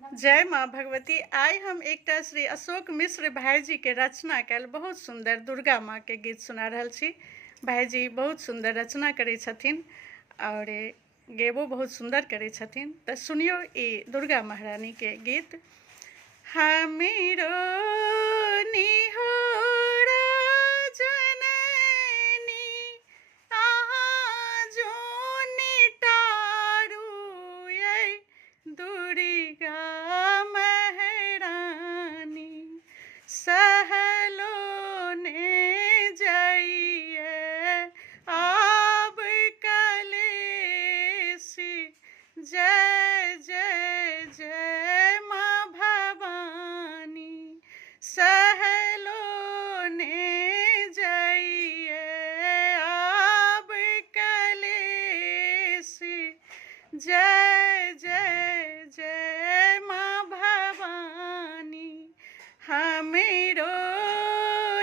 जय माँ भगवती। आइ हम एकटा श्री अशोक मिश्र भाईजी के रचना कैल बहुत सुंदर दुर्गा माँ के गीत सुना रहल छी। भाईजी बहुत सुंदर रचना करै छथिन और गेबो बहुत सुंदर करै छथिन। तो सुनियो ई दुर्गा महारानी के गीत। हमीरो निहोरा जननी अहाँ जो निटारू ये दुर्गा महारानी सहलो ने जाइए आब कलेसी। जय जय जय माँ भवानी सहलो ने जाइए आब कलेसी। जय जय जय माँ भवानी हमीरो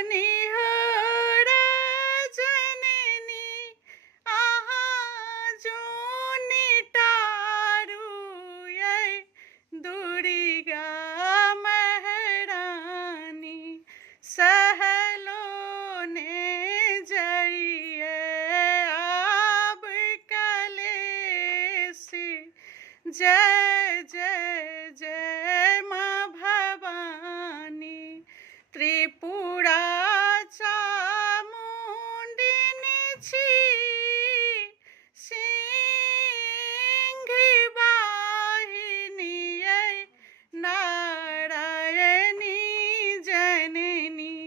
निहोरा जननी अहाँ जो निटारू ये दुर्गा महारानी सहलो ने जाइए आब कलेसी। जय जय जय माँ भवानी त्रिपुरा चामुंडिनी छी सिंह वाहिनी ये नारायणी जननी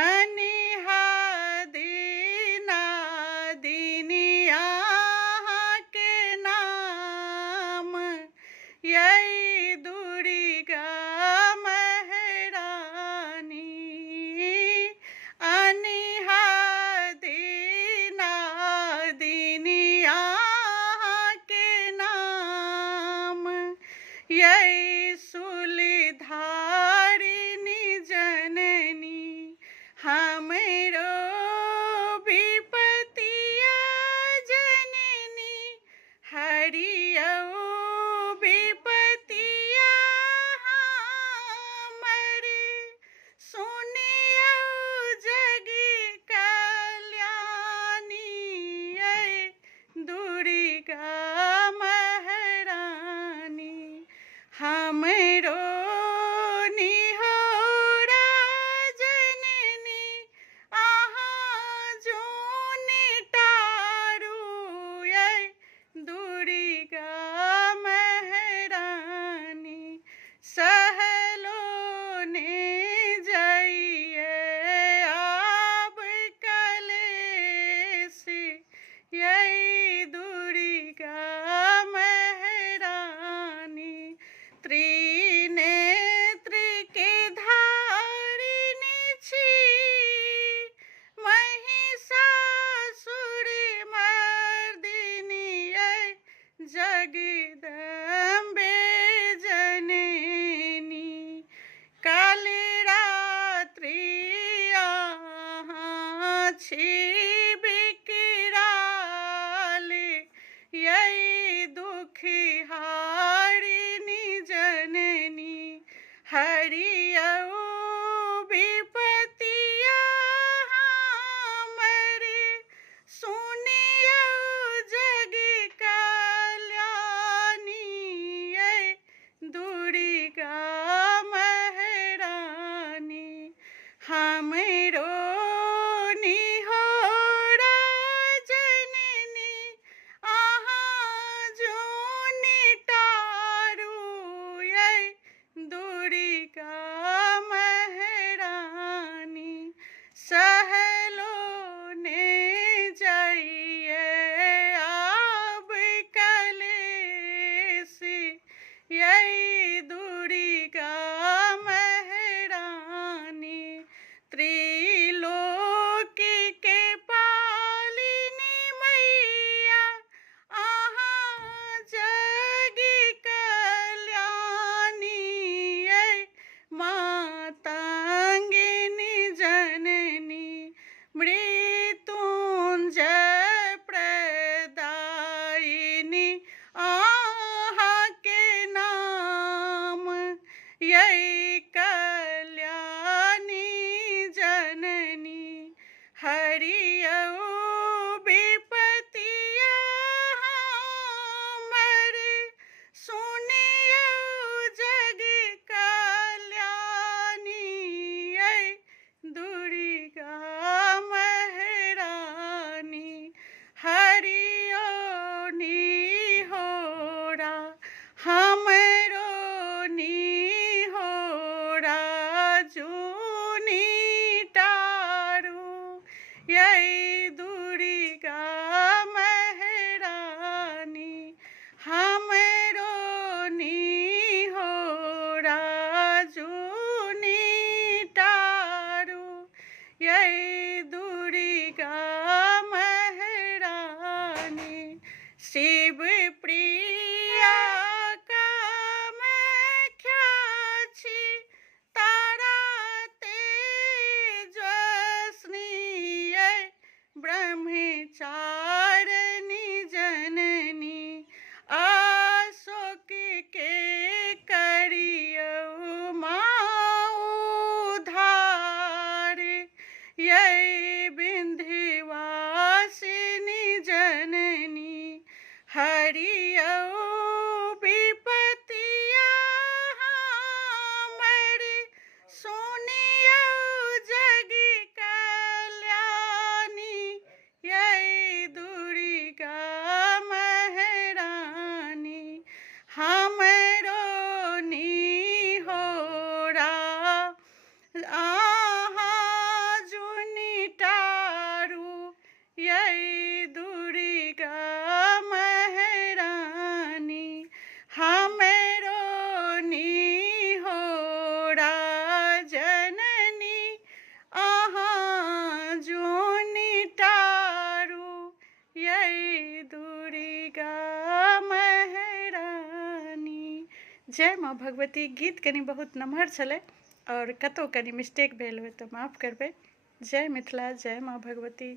अनिहादिनादिनी अहाँ के नाम यही दुर्गा महारानी अनिहादिनादिनी अहाँ के नाम यही शूलधारिणी जननी हमरो विपतिया जननी हरियो विपतिया हमर सुनियो जग कल्याणी ये दुर्गा महारानी। यै कल्याणी जननी हरियौ विपतिया हमर सुनियौ जग कल्याणी यै दुर्गा महारानी हरियो निहोरा हमरो निहोरा जुनी टारू यै दुर्गा महारानी हमरो निहोरा जुनी टारू यै दुर्गा महारानी शिव प्रिया कामाख्या छी तारा तेजस्वी यै ब्रह्मचारिणी जननी अशोक के करियौ माँ उद्धार यै विंध्यवासिनी जननी हरियौ विपतिया हमर सुनियौ जग कल्याणी यै दुर्गा महारानी हमरो निहोरा आहाँ जुनी टारू यै दुर्गा महारानी हमरो निहोरा जननी आहाँ जुनी टारू यै दुर्गा महारानी। जय माँ भगवती। गीत कनी बहुत नमहर छलै और कतौ कनी मिस्टेक भेल होइ तऽ माफ करबै। जय मिथिला, जय माँ भगवती।